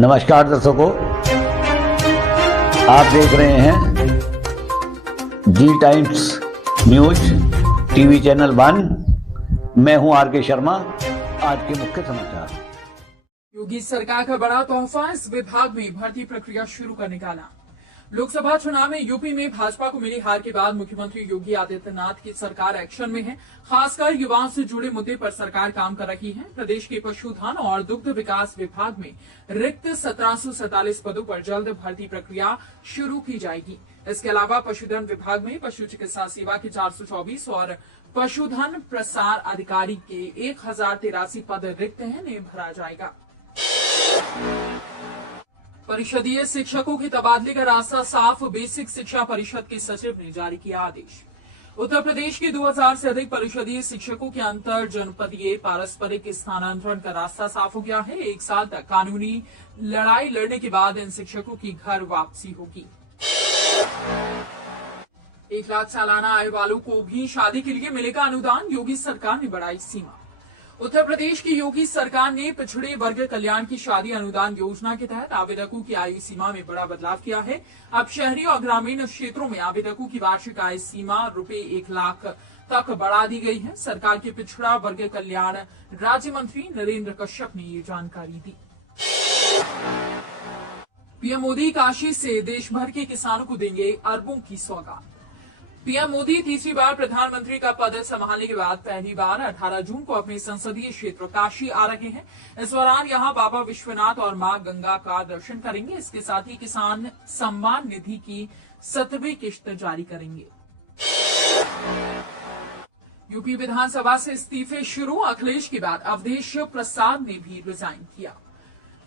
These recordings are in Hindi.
नमस्कार दर्शकों, आप देख रहे हैं जी टाइम्स न्यूज टीवी चैनल 1। मैं हूं आर.के. शर्मा। आज के मुख्य समाचार। योगी सरकार का बड़ा तोहफा, इस विभाग में भर्ती प्रक्रिया शुरू करने का ऐलान। लोकसभा चुनाव में यूपी में भाजपा को मिली हार के बाद मुख्यमंत्री योगी आदित्यनाथ की सरकार एक्शन में है। खासकर युवाओं से जुड़े मुद्दे पर सरकार काम कर रही है। प्रदेश के पशुधन और दुग्ध विकास विभाग में रिक्त 1747 पदों पर जल्द भर्ती प्रक्रिया शुरू की जाएगी। इसके अलावा पशुधन विभाग में पशु चिकित्सा सेवा के 424 और पशुधन प्रसार अधिकारी के 1083 पद रिक्त हैं, इन्हें भरा जाएगा। परिषदीय शिक्षकों के तबादले का रास्ता साफ, बेसिक शिक्षा परिषद के सचिव ने जारी किया आदेश। उत्तर प्रदेश के 2000 से अधिक परिषदीय शिक्षकों के अंतर जनपदीय पारस्परिक स्थानांतरण का रास्ता साफ हो गया है। 1 साल तक कानूनी लड़ाई लड़ने के बाद इन शिक्षकों की घर वापसी होगी। 1 लाख सालाना आय वालों को भी शादी के लिए मिलेगा अनुदान, योगी सरकार ने बढ़ाई सीमा। उत्तर प्रदेश की योगी सरकार ने पिछड़े वर्ग कल्याण की शादी अनुदान योजना के तहत आवेदकों की आयु सीमा में बड़ा बदलाव किया है। अब शहरी और ग्रामीण क्षेत्रों में आवेदकों की वार्षिक आय सीमा ₹1 लाख तक बढ़ा दी गई है। सरकार के पिछड़ा वर्ग कल्याण राज्य मंत्री नरेंद्र कश्यप ने ये जानकारी दी। पीएम मोदी काशी से देश भर के किसानों को देंगे अरबों की सौगात। पीएम मोदी तीसरी बार प्रधानमंत्री का पद संभालने के बाद पहली बार 18 जून को अपने संसदीय क्षेत्र काशी आ रहे हैं। इस दौरान यहां बाबा विश्वनाथ और मां गंगा का दर्शन करेंगे। इसके साथ ही किसान सम्मान निधि की 17वीं किश्त जारी करेंगे। यूपी विधानसभा से इस्तीफे शुरू, अखिलेश के बाद अवधेश प्रसाद ने भी रिजाइन किया।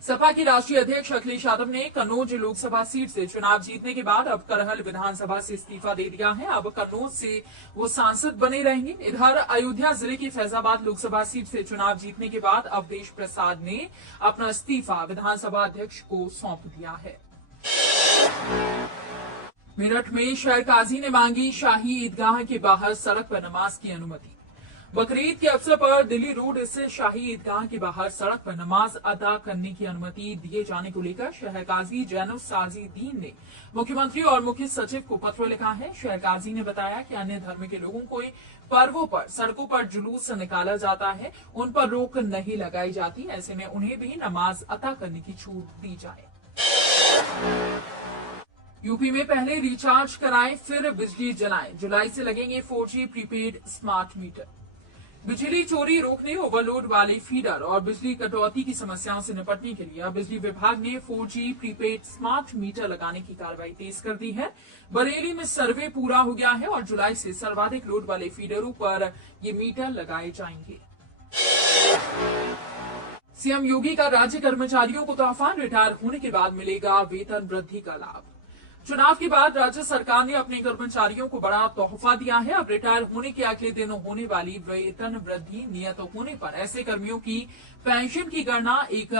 सपा के राष्ट्रीय अध्यक्ष अखिलेश यादव ने कन्नौज लोकसभा सीट से चुनाव जीतने के बाद अब करहल विधानसभा से इस्तीफा दे दिया है। अब कन्नौज से वो सांसद बने रहेंगे। इधर अयोध्या जिले की फैजाबाद लोकसभा सीट से चुनाव जीतने के बाद अवधेश प्रसाद ने अपना इस्तीफा विधानसभा अध्यक्ष को सौंप दिया है। मेरठ में शहर काजी ने मांगी शाही ईदगाह के बाहर सड़क पर नमाज की अनुमति। बकरीद के अवसर पर दिल्ली रोड स्थित शाही ईदगाह के बाहर सड़क पर नमाज अदा करने की अनुमति दिए जाने को लेकर शहर काजी जैनुसाजीदीन ने मुख्यमंत्री और मुख्य सचिव को पत्र लिखा है। शहर काजी ने बताया कि अन्य धर्म के लोगों को पर्वों पर सड़कों पर जुलूस निकाला जाता है, उन पर रोक नहीं लगाई जाती। ऐसे में उन्हें भी नमाज अदा करने की छूट दी जाए। यूपी में पहले रिचार्ज कराएं फिर बिजली जलाएं, जुलाई से लगेंगे 4G प्रीपेड स्मार्ट मीटर। बिजली चोरी रोकने, ओवरलोड वाले फीडर और बिजली कटौती की समस्याओं से निपटने के लिए बिजली विभाग ने 4G प्रीपेड स्मार्ट मीटर लगाने की कार्रवाई तेज कर दी है। बरेली में सर्वे पूरा हो गया है और जुलाई से सर्वाधिक लोड वाले फीडरों पर ये मीटर लगाए जाएंगे। सीएम योगी का राज्य कर्मचारियों को तोहफा, रिटायर होने के बाद मिलेगा वेतन वृद्धि का लाभ। चुनाव के बाद राज्य सरकार ने अपने कर्मचारियों को बड़ा तोहफा दिया है। अब रिटायर होने के अगले दिन होने वाली वेतन वृद्धि नियत होने पर ऐसे कर्मियों की पेंशन की गणना एक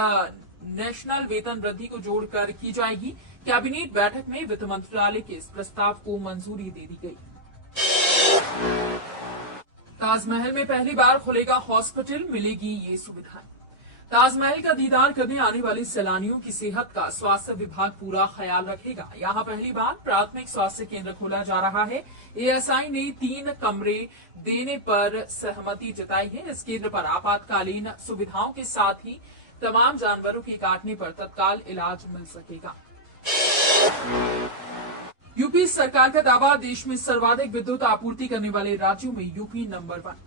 नेशनल वेतन वृद्धि को जोड़कर की जाएगी। कैबिनेट बैठक में वित्त मंत्रालय के इस प्रस्ताव को मंजूरी दे दी गई। ताजमहल में पहली बार खुलेगा हॉस्पिटल, मिलेगी ये सुविधाएं। ताजमहल का दीदार करने आने वाले सैलानियों की सेहत का स्वास्थ्य विभाग पूरा ख्याल रखेगा। यहाँ पहली बार प्राथमिक स्वास्थ्य केंद्र खोला जा रहा है। एएसआई ने 3 कमरे देने पर सहमति जताई है। इस केंद्र पर आपातकालीन सुविधाओं के साथ ही तमाम जानवरों के काटने पर तत्काल इलाज मिल सकेगा। यूपी सरकार का दावा, देश में सर्वाधिक विद्युत आपूर्ति करने वाले राज्यों में यूपी नंबर 1।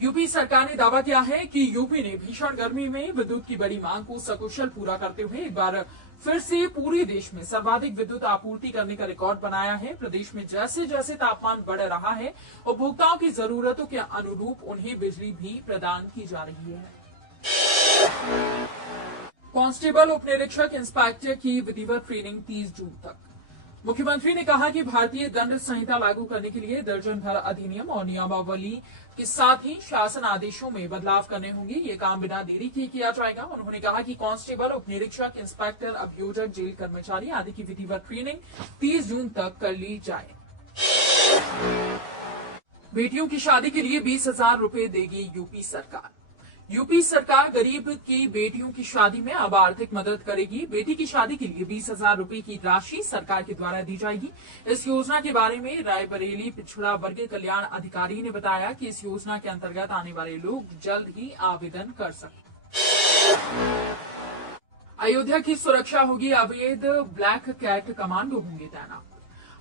यूपी सरकार ने दावा किया है कि यूपी ने भीषण गर्मी में विद्युत की बड़ी मांग को सकुशल पूरा करते हुए एक बार फिर से पूरे देश में सर्वाधिक विद्युत आपूर्ति करने का रिकॉर्ड बनाया है। प्रदेश में जैसे जैसे तापमान बढ़ रहा है, उपभोक्ताओं की जरूरतों के अनुरूप उन्हें बिजली भी प्रदान की जा रही है। कांस्टेबल, उप निरीक्षक, इंस्पेक्टर की विधिवत ट्रेनिंग 30 जून तक। मुख्यमंत्री ने कहा कि भारतीय दंड संहिता लागू करने के लिए दर्जन भर अधिनियम और नियमावली के साथ ही शासन आदेशों में बदलाव करने होंगे। ये काम बिना देरी के किया जाएगा। उन्होंने कहा कि कांस्टेबल, उप निरीक्षक, इंस्पेक्टर, अभियोजक, जेल कर्मचारी आदि की विधिवत ट्रेनिंग 30 जून तक कर ली जाए। बेटियों की शादी के लिए 20,000 रुपए देगी यूपी सरकार। यूपी सरकार गरीब की बेटियों की शादी में अब आर्थिक मदद करेगी। बेटी की शादी के लिए 20,000 रुपए की राशि सरकार के द्वारा दी जाएगी। इस योजना के बारे में रायबरेली पिछड़ा वर्ग कल्याण अधिकारी ने बताया कि इस योजना के अंतर्गत आने वाले लोग जल्द ही आवेदन कर सकते। अयोध्या की सुरक्षा होगी अवैध, ब्लैक कैट कमांडो होंगे तैनात।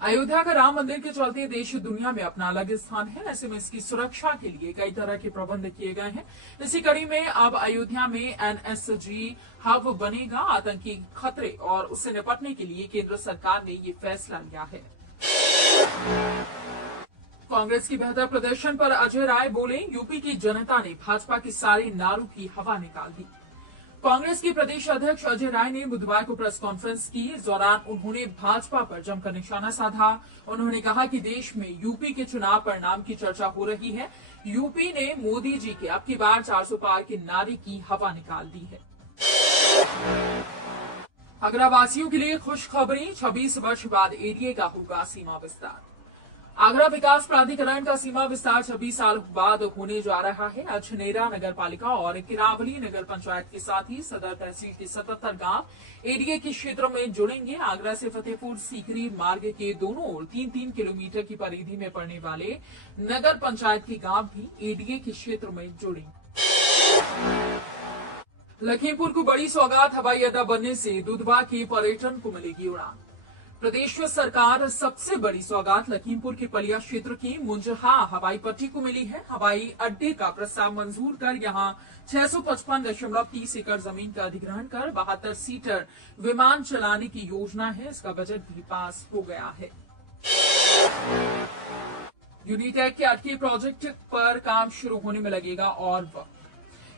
अयोध्या का राम मंदिर के चलते देश दुनिया में अपना अलग स्थान है। ऐसे में इसकी सुरक्षा के लिए कई तरह के प्रबंध किए गए हैं। इसी कड़ी में अब अयोध्या में एनएसजी हब बनेगा। आतंकी खतरे और उससे निपटने के लिए केंद्र सरकार ने ये फैसला लिया है। कांग्रेस की बेहतर प्रदर्शन पर अजय राय बोले, यूपी की जनता ने भाजपा के सारे नारों की हवा निकाल दी। कांग्रेस के प्रदेश अध्यक्ष अजय राय ने बुधवार को प्रेस कॉन्फ्रेंस की। इस दौरान उन्होंने भाजपा पर जमकर निशाना साधा। उन्होंने कहा कि देश में यूपी के चुनाव परिणाम की चर्चा हो रही है। यूपी ने मोदी जी के अब की बार 400 पार के नारे की हवा निकाल दी है। आगरा वासियों के लिए खुशखबरी, 26 वर्ष बाद एडीए का होगा सीमा विस्तार। आगरा विकास प्राधिकरण का सीमा विस्तार 26 साल बाद होने जा रहा है। अछनेरा नगर पालिका और किरावली नगर पंचायत के साथ ही सदर तहसील के 77 गांव एडीए के क्षेत्र में जुड़ेंगे। आगरा से फतेहपुर सीकरी मार्ग के दोनों ओर 3-3 किलोमीटर की परिधि में पड़ने वाले नगर पंचायत के गांव भी एडीए के क्षेत्र में जुड़ेंगे। लखीमपुर को बड़ी सौगात, हवाई अड्डा बनने से दुधवा के पर्यटन को मिलेगी उड़ान। प्रदेश सरकार सबसे बड़ी सौगात लखीमपुर के पलिया क्षेत्र की मुंजहा हवाई पट्टी को मिली है। हवाई अड्डे का प्रस्ताव मंजूर कर यहां 655.30 एकड़ जमीन का अधिग्रहण कर 72 सीटर विमान चलाने की योजना है। इसका बजट भी पास हो गया है। यूनिटेक के अटके प्रोजेक्ट पर काम शुरू होने में लगेगा और वक्त।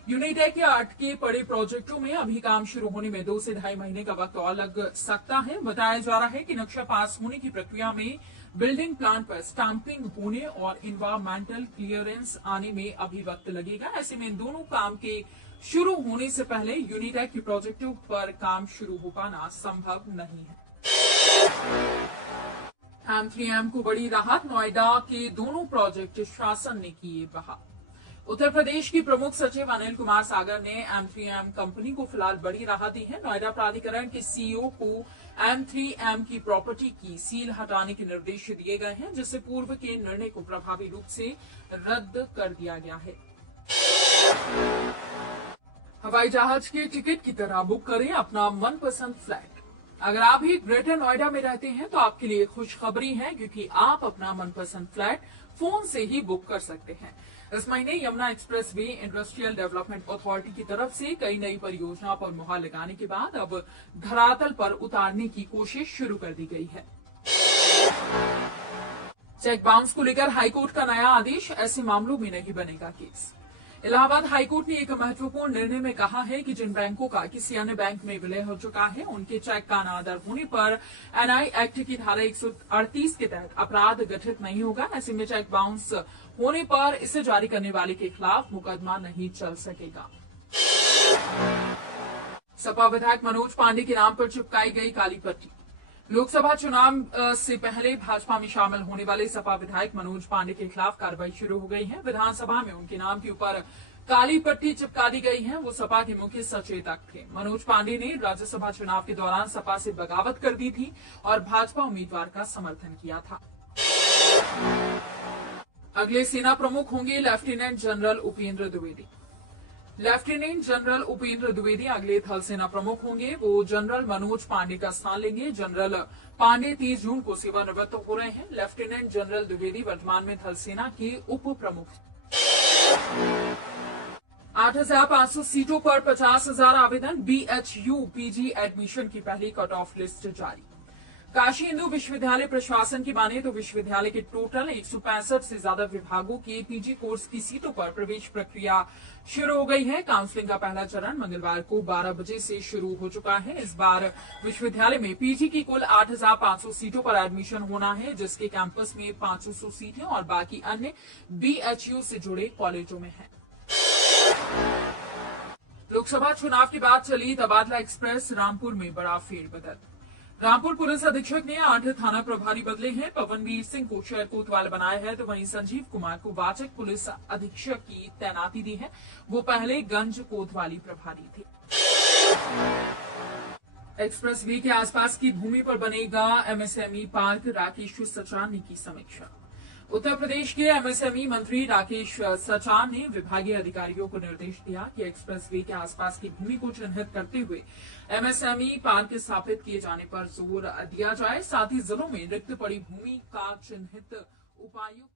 यूनिटेक के अटके पड़े प्रोजेक्टों में अभी काम शुरू होने में 2 से ढाई महीने का वक्त और लग सकता है। बताया जा रहा है कि नक्शा पास होने की प्रक्रिया में बिल्डिंग प्लान पर स्टाम्पिंग होने और इन्वायरमेंटल क्लियरेंस आने में अभी वक्त लगेगा। ऐसे में इन दोनों काम के शुरू होने से पहले यूनिटेक के प्रोजेक्टों पर काम शुरू हो पाना संभव नहीं है। M3M को बड़ी राहत, नोएडा के दोनों प्रोजेक्ट शासन ने किए बहाल। उत्तर प्रदेश की प्रमुख सचिव अनिल कुमार सागर ने M3M कंपनी को फिलहाल बड़ी राहत दी है। नोएडा प्राधिकरण के सीईओ को M3M की प्रॉपर्टी की सील हटाने के निर्देश दिए गए हैं, जिससे पूर्व के निर्णय को प्रभावी रूप से रद्द कर दिया गया है। हवाई जहाज के टिकट की तरह बुक करें अपना मनपसंद फ्लैट। अगर आप भी ग्रेटर नोएडा में रहते हैं तो आपके लिए खुशखबरी है, क्योंकि आप अपना मनपसंद फ्लैट फोन से ही बुक कर सकते हैं। इस महीने Yamuna express way industrial development authority की तरफ से कई नई परियोजनाओं पर मुहर लगाने के बाद अब धरातल पर उतारने की कोशिश शुरू कर दी गई है। चेक बाउंस को लेकर हाईकोर्ट का नया आदेश, ऐसे मामलों में नहीं बनेगा केस। इलाहाबाद हाईकोर्ट ने एक महत्वपूर्ण निर्णय में कहा है कि जिन बैंकों का किसी अन्य बैंक में विलय हो चुका है, उनके चेक का अनादर होने पर एनआई एक्ट की धारा 138 के तहत अपराध गठित नहीं होगा। ऐसे में चेक बाउंस होने पर इसे जारी करने वाले के खिलाफ मुकदमा नहीं चल सकेगा। सपा विधायक मनोज पांडे के नाम पर चिपकाई गई काली पट्टी। लोकसभा चुनाव से पहले भाजपा में शामिल होने वाले सपा विधायक मनोज पांडे के खिलाफ कार्रवाई शुरू हो गई है। विधानसभा में उनके नाम के ऊपर काली पट्टी चिपका दी गई है। वो सपा के मुख्य सचेतक थे। मनोज पांडे ने राज्यसभा चुनाव के दौरान सपा से बगावत कर दी थी और भाजपा उम्मीदवार का समर्थन किया था। अगले सेना प्रमुख होंगे lieutenant general Upendra Dwivedi. Lieutenant general Upendra Dwivedi अगले थल सेना प्रमुख होंगे। वो जनरल मनोज पांडे का स्थान लेंगे। जनरल पांडे 30 जून को सेवानिवृत्त हो रहे हैं। लेफ्टिनेंट जनरल द्विवेदी वर्तमान में थल सेना के उप प्रमुख। 8,500 सीटों पर 50,000 आवेदन। BHU PG एडमिशन की पहली कट ऑफ लिस्ट जारी। काशी हिंदू विश्वविद्यालय प्रशासन की माने तो विश्वविद्यालय के टोटल 165 से ज्यादा विभागों के पीजी कोर्स की सीटों पर प्रवेश प्रक्रिया शुरू हो गई है। काउंसलिंग का पहला चरण मंगलवार को 12 बजे से शुरू हो चुका है। इस बार विश्वविद्यालय में पीजी की कुल 8,500 सीटों पर एडमिशन होना है, जिसके कैंपस में 500 सीटें और बाकी अन्य BHU से जुड़े कॉलेजों में है। लोकसभा चुनाव के बाद चली तबादला एक्सप्रेस, रामपुर में बड़ा फेरबदल। रामपुर पुलिस अधीक्षक ने 8 थाना प्रभारी बदले हैं। पवनवीर सिंह को शहर कोतवाल बनाया है, तो वहीं संजीव कुमार को वाचक पुलिस अधीक्षक की तैनाती दी है। वो पहले गंज कोतवाली प्रभारी थे। एक्सप्रेसवे के आसपास की भूमि पर बनेगा एमएसएमई पार्क, राकेश सचान ने की समीक्षा। उत्तर प्रदेश के एमएसएमई मंत्री राकेश सचान ने विभागीय अधिकारियों को निर्देश दिया कि एक्सप्रेसवे के आसपास की भूमि को चिन्हित करते हुए एमएसएमई पार्क स्थापित किए जाने पर जोर दिया जाए। साथ ही जिलों में रिक्त पड़ी भूमि का चिन्हित उपायुक्त